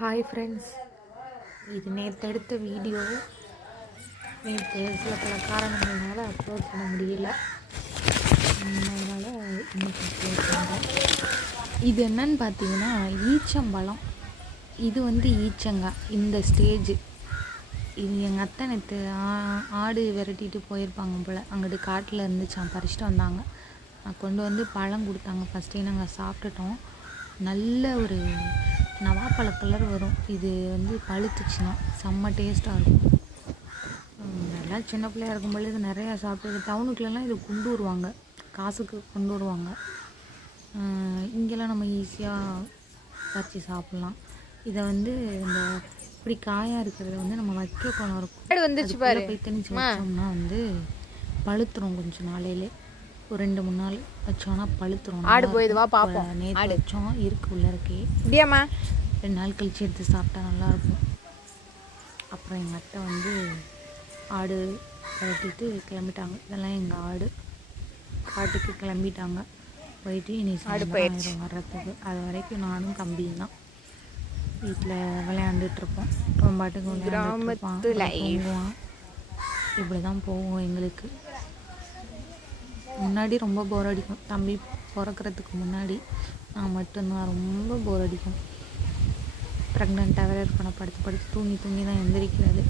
Hi friends இது நேற்று எடுத்த வீடியோ நேற்று சில பல காரணங்களால் அப்லோட் பண்ண முடியல. அதனால் இன்னைக்கு அப்லோட் பண்ணுறேன் இது என்னன்னு பார்த்தீங்கன்னா ஈச்சம்பழம். இது வந்து ஈச்சங்காய் இந்த ஸ்டேஜ் இது எங்கள் அத்தை நேற்று ஆடு விரட்டிட்டு போயிருப்பாங்க போல். அங்கிட்டு காட்டில் இருந்துச்சான் பறிச்சுட்டு வந்தாங்க. நான் கொண்டு வந்து பழம் கொடுத்தாங்க. ஃபஸ்ட்டே நாங்கள் சாப்பிட்டுட்டோம். நல்ல ஒரு நவாப்பழ கலர் வரும். இது வந்து பழுத்துச்சுன்னா செம்ம டேஸ்ட்டாக இருக்கும். நல்லா சின்ன பிள்ளையா இருக்கும் பொழுது நிறையா சாப்பிட்டு டவுனுக்குள்ளலாம் இது கொண்டு வருவாங்க. காசுக்கு கொண்டு வருவாங்க. இங்கெல்லாம் நம்ம ஈஸியாக பறித்து சாப்பிட்லாம். இதை வந்து இந்த இப்படி காயாக இருக்கிறத வந்து நம்ம வைக்க குணம் இருக்கும். பாரு. போய் திணிச்சு வச்சோம்னா வந்து பழுத்துரும் கொஞ்சம் நாளையிலே. ஒரு ரெண்டு மூணு நாள் வச்சோம்னா பழுத்துரும். ஆடு போயிது வா பாப்போம். நேற்று வச்சோம் இருக்கு உள்ள இருக்கே. இப்படியாம்மா ரெண்டு நாள் கழிச்சு எடுத்து சாப்பிட்டா நல்லாயிருக்கும் அப்புறம் எங்கள் அத்தை வந்து ஆடு கட்டிட்டு கிளம்பிட்டாங்க. இதெல்லாம் எங்கள் ஆடு. காட்டுக்கு கிளம்பிட்டாங்க. போயிட்டு இனி சாயந்தரம் வர்றதுக்கு. அது வரைக்கும் நானும் தம்பியும் தான். வீட்டில் விளையாண்டுட்டு இருப்போம். அவன் பாட்டுக்கு தூங்குவான். இப்படி தான் போகும் எங்களுக்கு. முன்னாடி ரொம்ப போர் அடிக்கும். தம்பி பிறக்கறதுக்கு முன்னாடி நான் மட்டும்தான். ரொம்ப போர் அடிக்கும். ப்ரெக்னெண்ட்டாக வேறு இருக்கணும். படுத்து படுத்து தூங்கி தூங்கி தான் எந்திரிக்கிறது.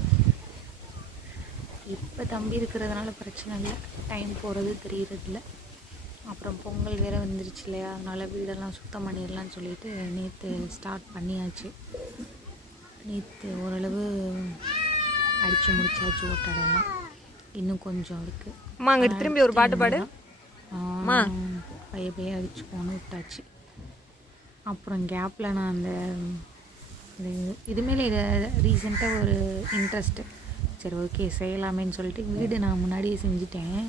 இப்போ தம்பி இருக்கிறதுனால பிரச்சனை இல்லை. டைம் போகிறது தெரியறதில்ல. அப்புறம் பொங்கல் வேறு வந்துருச்சு இல்லையா? அதனால் வீடெல்லாம் சுத்தம் பண்ணிடலாம்னு சொல்லிட்டு நேற்று ஸ்டார்ட் பண்ணியாச்சு. நேற்று ஓரளவு அடித்து முடிச்சாச்சு ஓட்டடையெல்லாம் இன்னும் கொஞ்சம் இருக்குது அம்மா அங்கிட்டு திரும்பி ஒரு பாட்டு பாடு. பைய பைய அடிச்சுக்கோன்னு போன்னு விட்டாச்சு. அப்புறம் கேப்பில் நான் அந்த இது இது இதை ரீசெண்டாக ஒரு இன்ட்ரெஸ்ட்டு சரி ஓகே செய்யலாமேன்னு சொல்லிட்டு வீடு நான் முன்னாடியே செஞ்சுட்டேன்.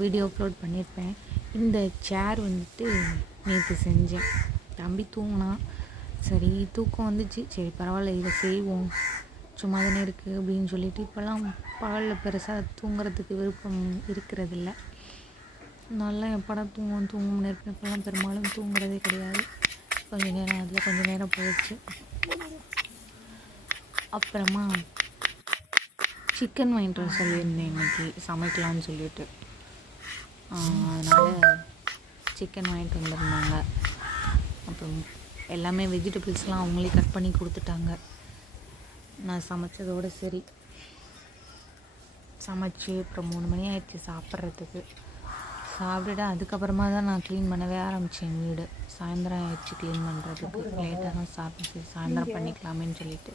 வீடியோ அப்லோட் பண்ணியிருப்பேன். இந்த சேர் வந்துட்டு நேற்று செஞ்சேன். தம்பி தூங்கினான். சரி தூக்கம் வந்துச்சு. சரி பரவாயில்ல இதை செய்வோம். சும்மா தானே இருக்குது அப்படின்னு சொல்லிட்டு இப்போல்லாம் பகலில் பெருசாக தூங்குறதுக்கு விருப்பம் இருக்கிறதில்ல. நல்லா எப்படா தூங்கும் தூங்கும் இருப்பேன் இப்போல்லாம் பெரும்பாலும் தூங்குறதே கிடையாது. கொஞ்சம் நேரம் அதில் கொஞ்சம் நேரம் போயிடுச்சு. அப்புறமா சிக்கன் வாங்கிட்டு வர சொல்லியிருந்தேன் இன்னைக்கு. சமைக்கலாம்னு சொல்லிட்டு. அதனால் சிக்கன் வாங்கிட்டு வந்திருந்தாங்க. அப்புறம் எல்லாமே வெஜிடபிள்ஸ்லாம் அவங்களே கட் பண்ணி கொடுத்துட்டாங்க. நான் சமைச்சதோட சரி. சமைச்சு அப்புறம் மூணு மணி ஆயிடுச்சு சாப்பிட்றதுக்கு. சாப்பிட்டுட்டு அதுக்கப்புறமா தான் நான் க்ளீன் பண்ணவே ஆரம்பித்தேன் வீடு. சாயந்தரம் ஆயிடுச்சு க்ளீன் பண்ணுறதுக்கு லேட்டாக தான் சாப்பிட்டு சாயந்தரம் பண்ணிக்கலாமேன்னு சொல்லிட்டு.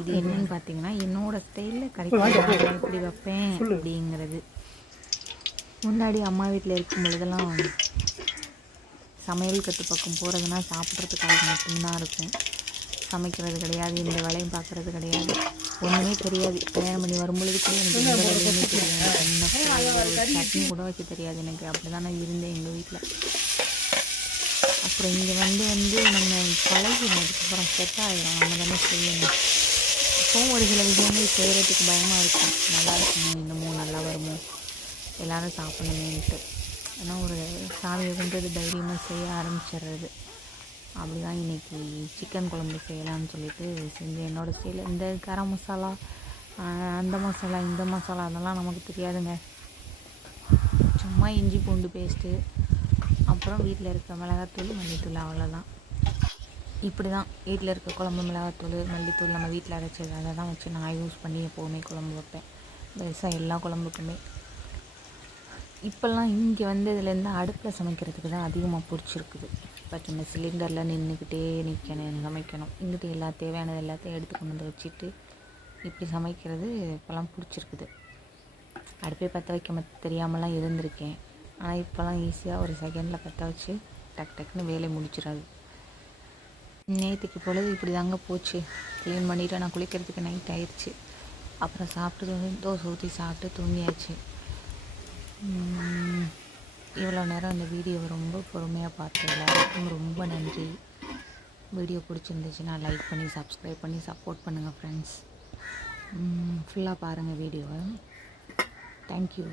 இது என்னன்னு பார்த்தீங்கன்னா என்னோட ஸ்டைலில் கரெக்டாக எப்படி வைப்பேன் அப்படிங்கிறது. முன்னாடி அம்மா வீட்டில் இருக்கும் பொழுதெல்லாம் சமையல் கற்று பக்கம் போகிறதுனா சாப்பிட்றதுக்காக மட்டும்தான் இருக்கும். சமைக்கிறது கிடையாது இந்த வேலையும் பார்க்குறது கிடையாது. ஒன்றுமே தெரியாது. கல்யாணம் பண்ணி வரும்பொழுது கூட எனக்கு எந்த வேலையுமே தெரியாது. என்ன ஒரு சட்னி கூட வைக்க தெரியாது எனக்கு. அப்படி தான் நான் இருந்தேன் எங்கள் வீட்டில் அப்புறம் இங்கே வந்து வந்து நம்ம பழகினதுக்கப்புறம் செட் ஆகிடும் நம்ம தானே செய்யணும். இப்போவும் ஒரு சில விஷயங்கள் செய்கிறதுக்கு பயமாக இருக்கும். நல்லா இருக்குமோ இன்னமோ நல்லா வருமோ? எல்லாரும் சாப்பிடணுமேன்ட்டு. ஆனால் ஒரு சாமியை கும்பிட்டு தைரியமாக செய்ய ஆரம்பிச்சிடுறது. அப்படி தான் இன்றைக்கி சிக்கன் குழம்பு செய்யலான்னு சொல்லிட்டு செஞ்சேன் என்னோடய ஸ்டைலில் இந்த கரம் மசாலா அந்த மசாலா இந்த மசாலா அதெல்லாம் நமக்கு தெரியாதுங்க. சும்மா இஞ்சி பூண்டு பேஸ்ட்டு அப்புறம் வீட்டில் இருக்க மிளகாத்தூள் மல்லித்தூள் அவ்வளோதான் இப்படி தான் வீட்டில் இருக்க குழம்பு மிளகாத்தூள் மல்லித்தூள் நம்ம வீட்டில் அரைச்சது அதை தான் வச்சு நான் யூஸ் பண்ணி எப்போவுமே குழம்பு வைப்பேன். பெருசாக எல்லா குழம்புக்குமே. இப்போல்லாம் இங்கே வந்ததுலேருந்து அடுப்பில் சமைக்கிறதுக்கு தான் அதிகமாக பிடிச்சிருக்குது. பட் இந்த சிலிண்டரில் நின்றுக்கிட்டே நிற்கணும் சமைக்கணும். இங்கிட்டு எல்லா தேவையானது எல்லாத்தையும் எடுத்து கொண்டு வந்து வச்சுட்டு இப்படி சமைக்கிறது இப்போல்லாம் பிடிச்சிருக்குது. அடுப்பே பற்ற வைக்க தெரியாமலாம் இருந்திருக்கேன் ஆனால் இப்போல்லாம் ஈஸியாக ஒரு செகண்டில் பற்ற வச்சு டக் டக்குன்னு வேலை முடிச்சிடாது நேற்றுக்கு பொழுது இப்படி தாங்க போச்சு. க்ளீன் பண்ணிவிட்டு நான் குளிக்கிறதுக்கு நைட் ஆயிடுச்சு அப்புறம் சாப்பிட்டு தோசை ஊற்றி சாப்பிட்டு தூங்கியாச்சு. இவ்வளோ நேரம் இந்த வீடியோவை ரொம்ப பொறுமையாக பார்த்து எல்லாருக்கும் ரொம்ப நன்றி. வீடியோ பிடிச்சிருந்துச்சுன்னா லைக் பண்ணி சப்ஸ்கிரைப் பண்ணி சப்போர்ட் பண்ணுங்கள் ஃப்ரெண்ட்ஸ் ஃபுல்லாக பாருங்கள் வீடியோவை. தேங்க்யூ